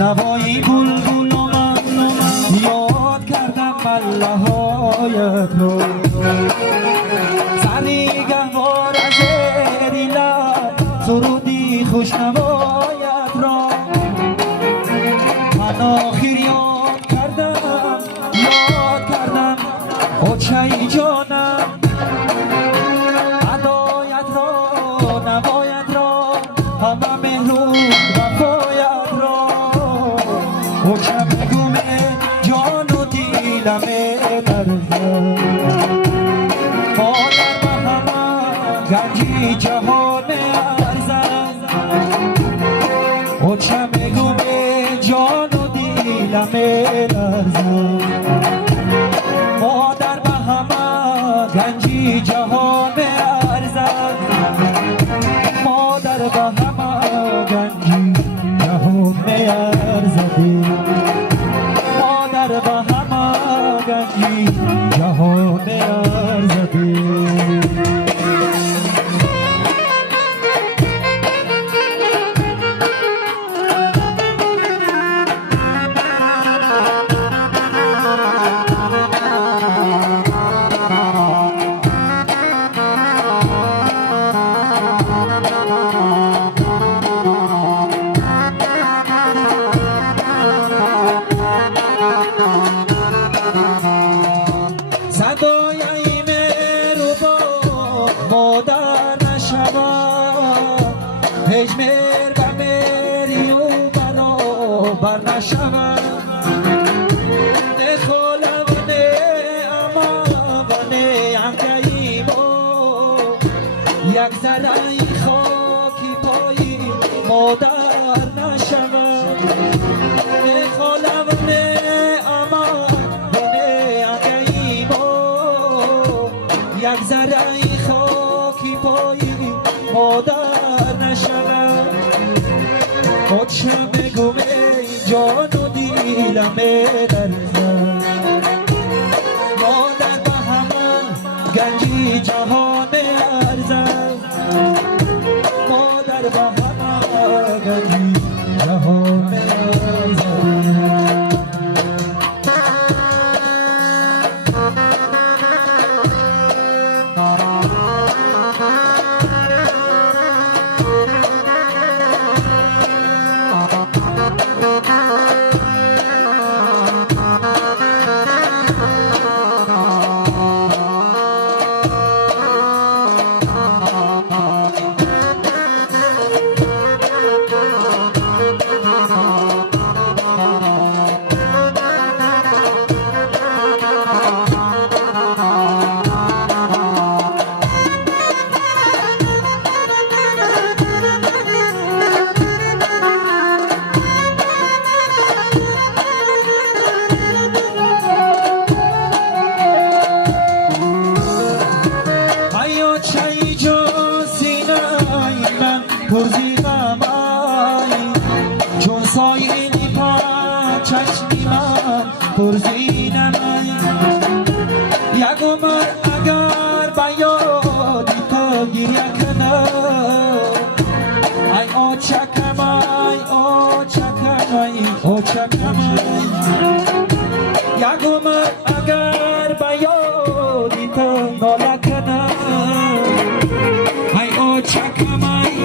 نوایی بلبل من یاد کردم ملهایت رو سری گهوار از دیلت سرودی خوشنوایت را من آخر یاد کردم اوچه جانم ادایت را نوایت را همه مهرو وفایت را اوچه بگوم جان و دیلم لرزد مادر به همه گنجی جهان ارزد اوچه بگوم جان و دیلم لرزد مادر به همه گنجی جهان ارزد مادر به همه گنجی جهان ارزد مادر به همه گنجی جهان ارزد صدای مرو با مادر نشود هجمر و مری و برابر نشود نخوله و نه اما و نه انگیمو یک ذره خاکی پای مادر نشود نخوله و نه اما یک ذره خاکی پایی مادر نشود خودشم بگم ای جان و دیلم لرزد مادر به همه گنجی جهان ارزد مادر به همه گنجی جهان ارزد پرزیدم ای چون سایلی پا چشمی من پرزیدم ای یک عمر اگر به یادی تو گریه کنم ای آچکم ای آچکم ای آچکم ای یک عمر اگر به یادی تو ناله کنم ای آچکم ای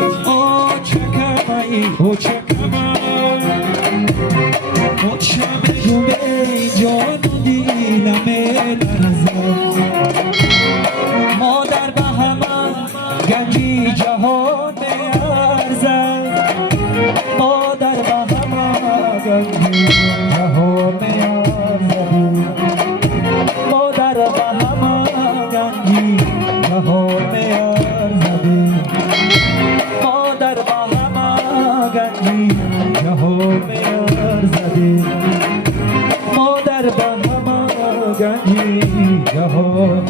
اوچه بگم ای جان و دیلم لرزد مادر به همه گنجی جهان ارزد مادر به همه گنجی جهان ارزد مادر به همه گنجی جهان ارزد مادر به همه گنجی جهان ارزد مادر به همه گنجی جهان